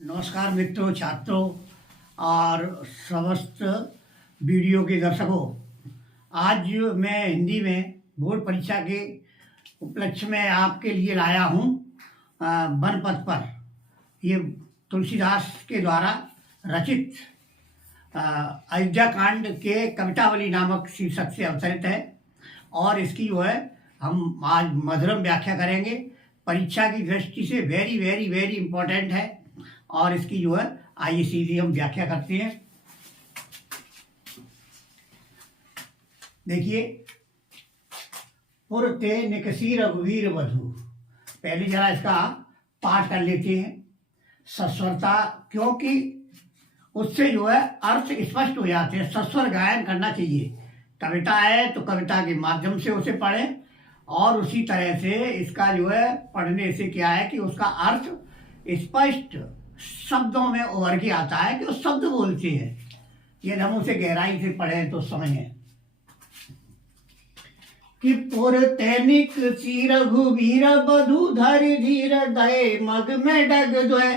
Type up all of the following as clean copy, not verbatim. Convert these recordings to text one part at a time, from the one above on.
नमस्कार मित्रों, छात्रों और समस्त वीडियो के दर्शकों। आज मैं हिंदी में बोर्ड परीक्षा के उपलक्ष्य में आपके लिए लाया हूँ वन पथ पर। ये तुलसीदास के द्वारा रचित अयोध्या कांड के कवितावली नामक शीर्षक से अवतरित है और इसकी जो है हम आज मधुरम व्याख्या करेंगे। परीक्षा की दृष्टि से वेरी वेरी वेरी इम्पोर्टेंट है और इसकी जो है आइए सीधी हम व्याख्या करते हैं। देखिए, पुर ते निकसी रघुवीर वधु। पहले जरा इसका पाठ कर लेते हैं सस्वरता, क्योंकि उससे जो है अर्थ स्पष्ट हो जाते हैं। सस्वर गायन करना चाहिए। कविता है तो कविता के माध्यम से उसे पढ़ें और उसी तरह से इसका जो है पढ़ने से क्या है कि उसका अर्थ स्पष्ट शब्दों में उभर के आता है कि वो शब्द बोलते हैं। यदि हम उसे गहराई से पढ़ें तो समझें कि पुर तैनिक सी रघुवीर बधु धरि धीर दय मग में डग द्वय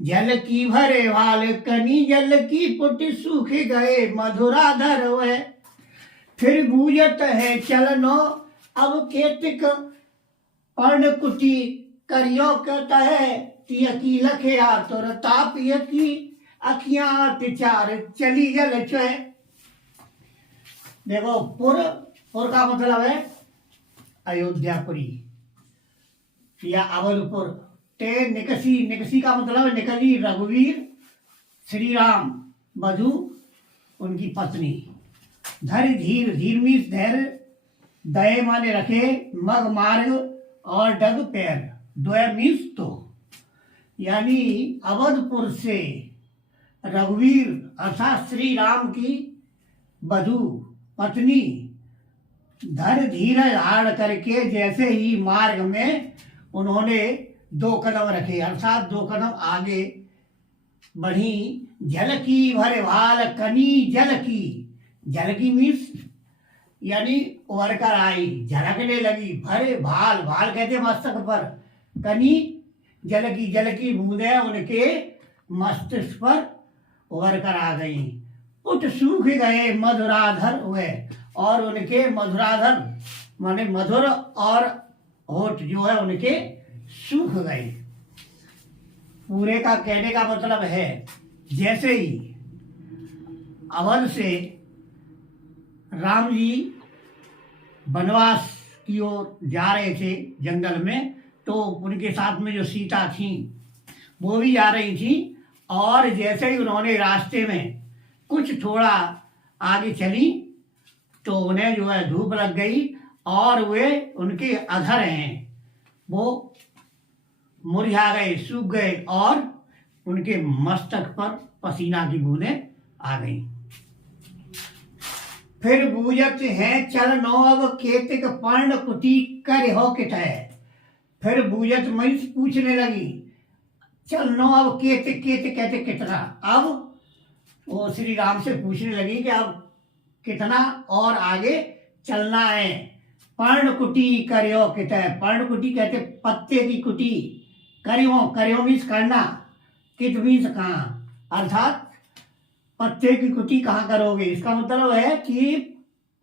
जल की भरे वाल कनी जल की पुट सूख गए मधुराधर वह फिर बूझत है चलनो अब केतिक पर्ण कुटी करियो कतः तियकी लखे आतुर ताप यकी अखियां तिचार चली जल चय। देखो, पुर का मतलब है अयोध्यापुरी या अवधपुर। ते निकसी का मतलब है निकली रघुवीर श्री राम वधु उनकी पत्नी। धर धीर मीन्स धैर्य, दये माने रखे, मग मार्ग और डग पैर, द्वय मीन्स तो। यानी अवधपुर से रघुवीर अर्थात श्री राम की वधु पत्नी धर धीरज हाड़ करके जैसे ही मार्ग में उन्होंने 2 कदम रखे अर्थात 2 कदम आगे बढ़ी। जल की भरे भाल कनी जल की मीन्स यानी उभर कर आई, झलकने लगी। भरे भाल कहते मस्तक पर, कनी जल की बूंदें उनके मस्तिष्क पर उभर कर आ गई। उठ सूख गए मधुराधर हुए और उनके मधुराधर माने मधुर और होठ जो है उनके सूख गए। पूरे का कहने का मतलब है जैसे ही अवध से राम जी वनवास की ओर जा रहे थे जंगल में, तो उनके साथ में जो सीता थी वो भी जा रही थी और जैसे ही उन्होंने रास्ते में कुछ थोड़ा आगे चली तो उन्हें जो है धूप लग गई और वे उनके अधर हैं वो मुरझा गए, सूख गए और उनके मस्तक पर पसीना की बूंदें आ गई। फिर बूझत हैं चल नो अब केतिक पर्ण कुटी कर हो कितः। फिर बूझत मीन्स पूछने लगी, चल नो अब केतिक कहते कितना। अब वो श्री राम से पूछने लगी कि अब कितना और आगे चलना है। पर्ण कुटी करियो कितः। पर्ण कुटी कहते पत्ते की कुटी। करियो मीन्स करना, कित मीन्स कहाँ, अर्थात पत्ते की कुटी कहाँ करोगे। इसका मतलब है कि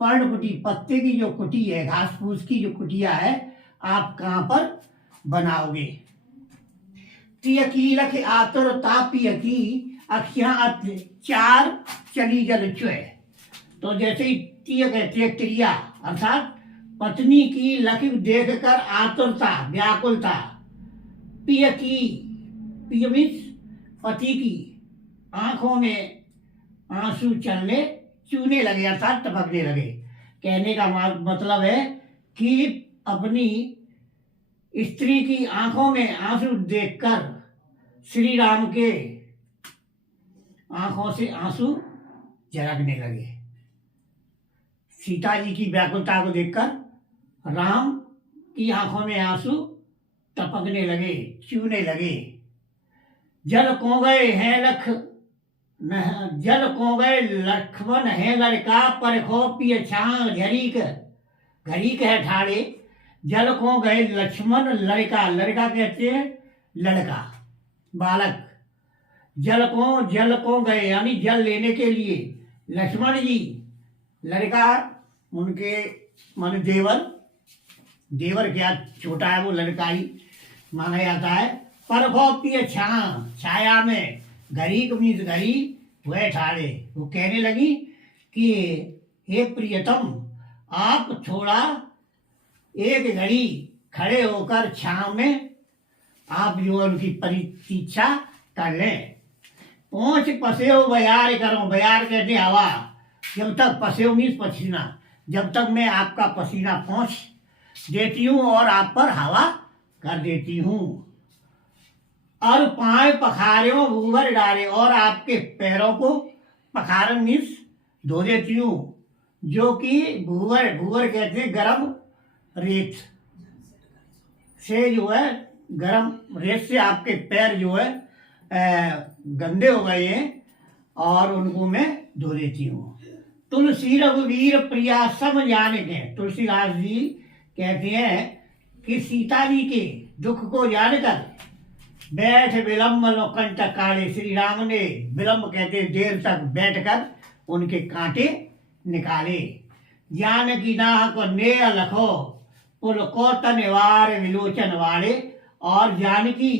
पर्ण कुटी पत्ते की जो कुटी है, घास फूस की जो कुटिया है, आप कहाँ पर बनाओगे। तियकी लख आतुर तापियकी अखियां चार चली जल चुए। तो जैसे ही तिय कहते हैं क्रिया अर्थात पत्नी की लख देखकर आतुरता व्याकुलता। पिय मीन्स पति की आंखों में आंसू चूने लगे अर्थात टपकने लगे। कहने का मतलब है कि अपनी स्त्री की आंखों में आंसू देखकर श्री राम के आंखों से आंसू झलकने लगे। सीता जी की व्याकुलता को देखकर राम की आंखों में आंसू टपकने लगे, चूने लगे। जल को गए लक्ष्मण है लड़का परखो पिय छांग झरीक है ठाड़े। जल को गए लक्ष्मण लड़का कहते हैं लड़का बालक जल को गए, यानी जल लेने के लिए लक्ष्मण जी, लड़का उनके मान देवर क्या छोटा है, वो लड़का ही माना जाता है। पर पिय छाया में घड़ी मीन्स घड़ी वह ठाड़े, वो कहने लगी कि हे प्रियतम, आप थोड़ा एक घड़ी खड़े होकर छांव में आप जो उनकी प्रतीक्षा कर लें। पहुंच पसेव बयार करो, बयार कहते हवा, जब तक पसेव मीन्स पसीना, जब तक मैं आपका पसीना पहुंच देती हूँ और आप पर हवा कर देती हूँ। और पाए पखारियों भूवर डाले, और आपके पैरों को पखारन मीन्स धो देती हूँ, जो कि भूवर कहते हैं गरम रेत से, जो है गरम रेत से आपके पैर जो है गंदे हो गए हैं और उनको मैं धो देती हूँ। तुलसी रघुवीर प्रिया सब जाने के, तुलसीदास जी कहते हैं कि सीता जी के दुख को जानकर बैठ विलम्ब कंठ काटे, श्री राम ने विलम्ब कहते देर तक बैठकर उनके कांटे निकाले। जानकी नाह को ने लखो पुल को तनवार विलोचन वाले, और जानकी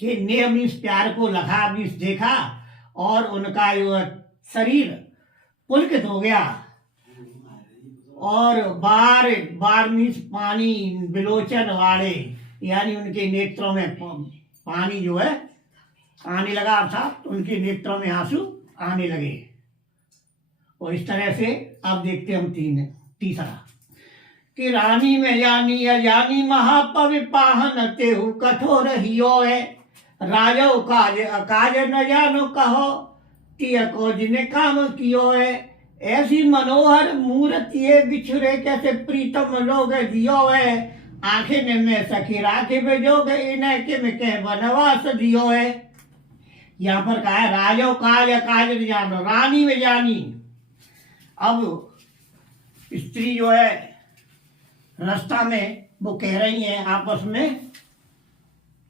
के ने मीन्स प्यार को लखा मीन्स देखा, और उनका जो शरीर पुलकित हो गया, और बार बार मीन्स पानी विलोचन वाले, यानी उनके नेत्रों में पानी जो है आने लगा, अर्थात उनके नेत्रों में आंसू आने लगे। और इस तरह से अब देखते हम तीसरा कि रानी में जानी अजानी महापवि पाहन तेहु कठोर हियो है, राजो काज अकाज न जानो कहो, तिय को जिने काम कियो है, ऐसी मनोहर मूर्ति बिछुरे कैसे प्रीतम लोग दियो है, आंखें ने में सखी राखे बेजो गए इन्हें के में कह बनवास दियो है। यहाँ पर कहा है राजो काज अकाज न जानो, रानी में जानी। अब स्त्री जो है रास्ता में वो कह रही है आपस में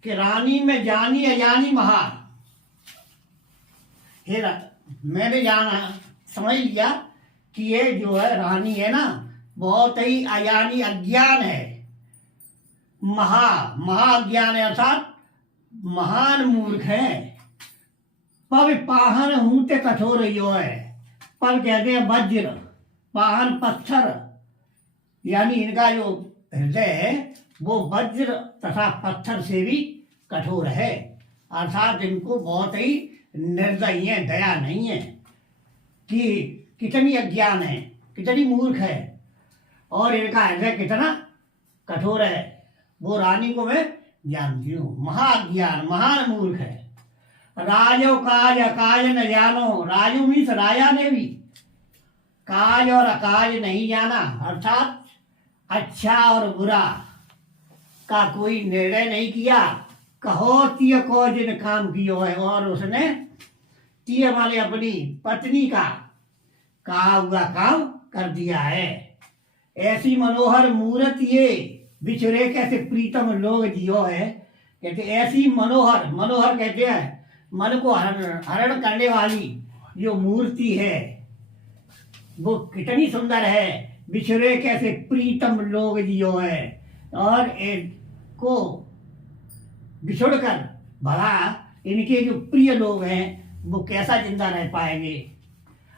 कि रानी में जानी अजानी महार, मैंने जाना समझ लिया कि ये जो है रानी है ना बहुत ही अजानी अज्ञान है, महाज्ञान है, अर्थात महान मूर्ख है। पव पाहन हूते कठोर यो है, पव कहते हैं वज्र, पाहन पत्थर, यानी इनका जो हृदय है वो वज्र तथा पत्थर से भी कठोर है, अर्थात इनको बहुत ही निर्दयी है, दया नहीं है कि कितनी अज्ञान है, कितनी मूर्ख है, और इनका हृदय कितना कठोर है, वो रानी को मैं जानती हूँ। महाज्ञान महान मूर्ख है। राजो काज अकाज न जानो, राजू मीन्स राजा ने भी काज और अकाज नहीं जाना, अर्थात अच्छा और बुरा का कोई निर्णय नहीं किया। कहो तिय को जिन काम कियो है, और उसने तिय वाले अपनी पत्नी का कहा हुआ काम कर दिया है। ऐसी मनोहर मूर्त ये बिछुरे कैसे प्रीतम लोग जियो है, कहते ऐसी मनोहर, मनोहर कहते हैं मन को हरण करने वाली जो मूर्ति है वो कितनी सुंदर है, बिछुरे कैसे प्रीतम लोग जियो है, और इनको बिछुड़कर भला इनके जो प्रिय लोग हैं वो कैसा जिंदा रह पाएंगे।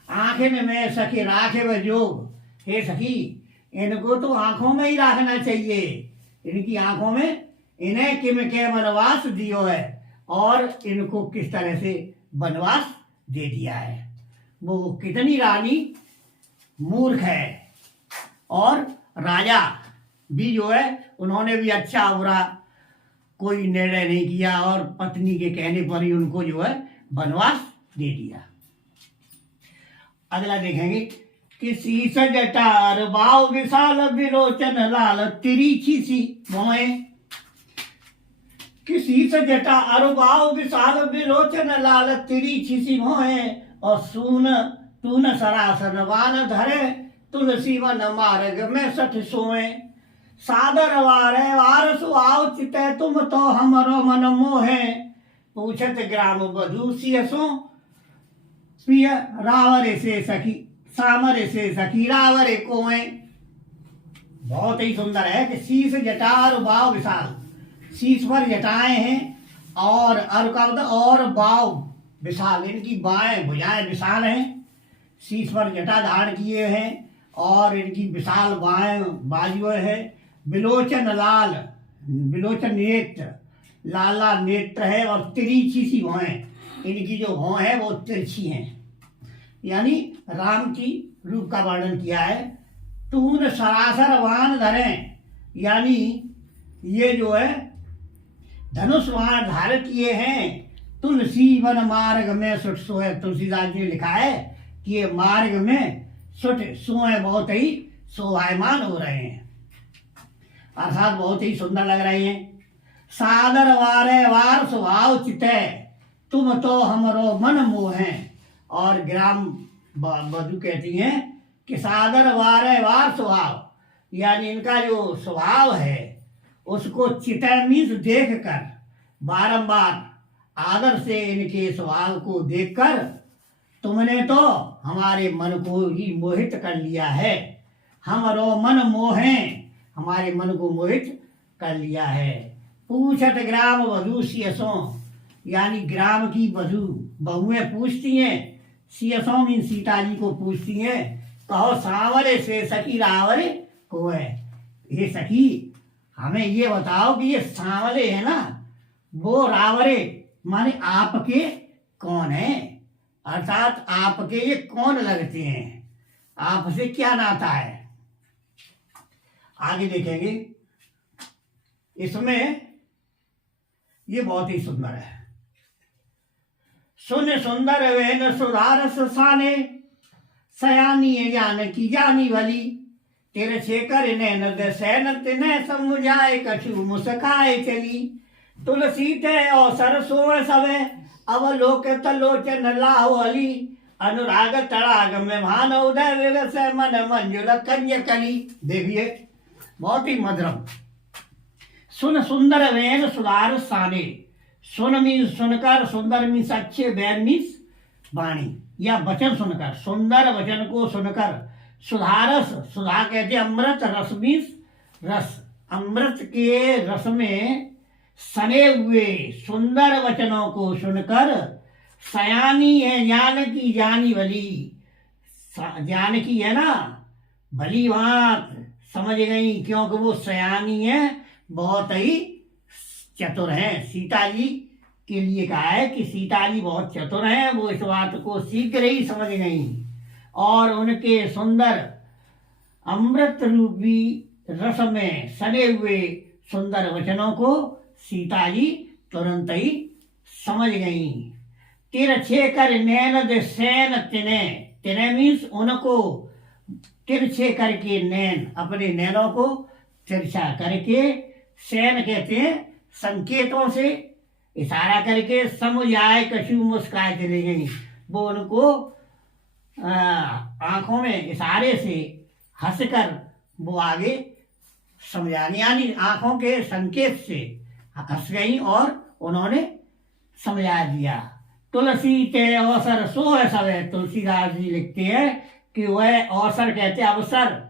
आंखें में सखी राखे व जोग, हे सखी इनको तो आंखों में ही रखना चाहिए, इनकी आंखों में इन्हें किम के वनवास दियो है, और इनको किस तरह से वनवास दे दिया है। वो कितनी रानी मूर्ख है, और राजा भी जो है उन्होंने भी अच्छा बुरा कोई निर्णय नहीं किया, और पत्नी के कहने पर ही उनको जो है वनवास दे दिया। अगला देखेंगे कि शीश जटार बाव विशाल विलोचन लाल तिरछी सी मोहे, कि शीश जटा अरुबाव विशाल विलोचन लाल तिरछी सी मोहे, और सून तून सरासन वान धरे तुलसी वन मार्ग में सठ सोए, सादर वारे वारसु आओ चिते तुम तो हमरो मन मोहे, पूछत ग्राम बधू सियसो प्रिय रावरे से सखी सामरे से सखी रावरे कोए। बहुत ही सुंदर है कि शीश जटा और बाव विशाल, शीश पर जटाएं हैं और का मतलब और बाव विशाल, इनकी बाएं भुजाएं विशाल हैं, शीश पर जटा धारण किए हैं और इनकी विशाल बाएं बाजुएं हैं। बिलोचन लाल, बिलोचन नेत्र, लाल लाल नेत्र है और तिरछी सी भौहें, इनकी जो भौं है वो तिरछी हैं, यानी राम की रूप का वर्णन किया है। तून सरासर वान धरें, यानी ये जो है धनुष वाण धारण किए हैं। तुलसी वन मार्ग में सुट सोए, तुलसीदास जी ने लिखा है कि ये मार्ग में सुट सोए बहुत ही शोभायमान हो रहे हैं, अर्थात बहुत ही सुंदर लग रहे हैं। सादर वारे वार स्वभाव चिते, तुम तो हमरो मन मोहे। और ग्राम बधू कहती हैं कि सादर वारे वार स्वभाव, यानी इनका जो स्वभाव है उसको चिते मीन्स देख कर, बारंबार आदर से इनके स्वभाव को देखकर तुमने तो हमारे मन को ही मोहित कर लिया है। हमरो मन मोहे, हमारे मन को मोहित कर लिया है। पूछत ग्राम वधू सियसों, यानी ग्राम की वधू बहुएं पूछती हैं, सियसों मीन सीता जी को पूछती हैं, कहो सांवरे से सखी रावरे को है। ये सखी हमें ये बताओ कि ये सांवरे है ना, वो रावरे माने आपके कौन है, अर्थात आपके ये कौन लगते हैं, आपसे क्या नाता है। आगे देखेंगे, इसमें ये बहुत ही सुंदर है। सुन सुंदर वेन सुधारस साने, सयानी जान की जानी भली, तेरे छेकर नैन सैन तिने समुझाए कछु मुस्काए चली। तुलसी ते अवसर सोए सवे, अवलोक लोचन लाहो अली, अनुराग तड़ाग में भान उदय विगस मन मंजुल कन्य कली। देखिए बहुत ही मधुरम। सुन सुंदर वैन सुधार साने, सुन मीन्स सुनकर, सुंदर मीन्स अच्छे, वैन मीन्स वाणी या वचन सुनकर, सुंदर वचन को सुनकर। सुधारस, सुधा कहते अमृत, रस मीन्स रस, अमृत के रस में सने हुए सुंदर वचनों को सुनकर। सयानी है जानकी जानी भली, जानकी है ना भली बात समझ गई, क्योंकि वो सयानी है, बहुत ही चतुर हैं। सीता जी के लिए कहा है कि सीता जी बहुत चतुर हैं, वो इस बात को शीघ्र ही समझ गई और उनके सुंदर अमृत रूपी रस में सने हुए सुंदर वचनों को सीता जी तुरंत ही समझ गई। तिरछे कर नैन सैन तिने, तिने मीन्स उनको तिरछे करके, नैन अपने नैनों को तिरछा करके, सैन कहते हैं संकेतों से इशारा करके, समुझाए कछु मुस्काए चली गई। वो उनको आंखों में इशारे से हंसकर वो आगे समझाने, यानी आंखों के संकेत से हंस गई और उन्होंने समझा दिया। तुलसी ते अवसर सोए सवे, तुलसीदास जी लिखते हैं कि वह अवसर कहते अवसर,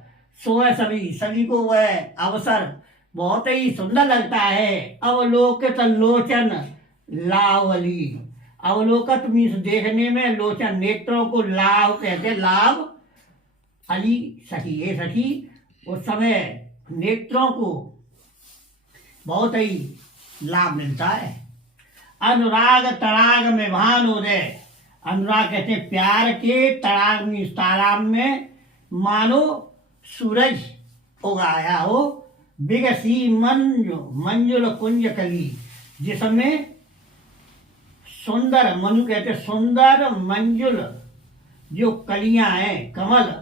सोए सभी, सभी को वह अवसर बहुत ही सुंदर लगता है। अवलोकित लोचन लावली, अवलोकत मीन्स देखने में, लोचन नेत्रों को, लाभ कहते लाभ अली सखी, ये सखी उस समय नेत्रों को बहुत ही लाभ मिलता है। अनुराग तड़ाग में भान उदय, अनुराग कहते प्यार के, तड़ाग मीन्स तालाब में, मानो सूरज उगाया हो। बिगसी मंजुल कुंज कली, जिसमें सुंदर, मनु कहते सुंदर मंजुल जो कलियां हैं, कमल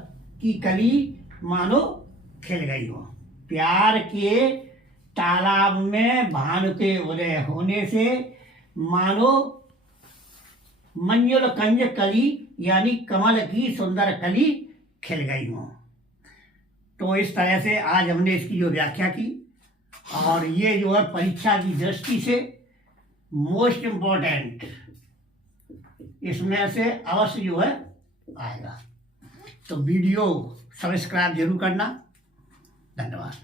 की कली मानो खिल गई हो। प्यार के तालाब में भानु के उदय होने से मानो मंजुल कंज कली, यानी कमल की सुंदर कली खिल गई हो। तो इस तरह से आज हमने इसकी जो व्याख्या की, और ये जो है परीक्षा की दृष्टि से मोस्ट इम्पोर्टेंट, इसमें से अवश्य जो है आएगा। तो वीडियो सब्सक्राइब जरूर करना। धन्यवाद।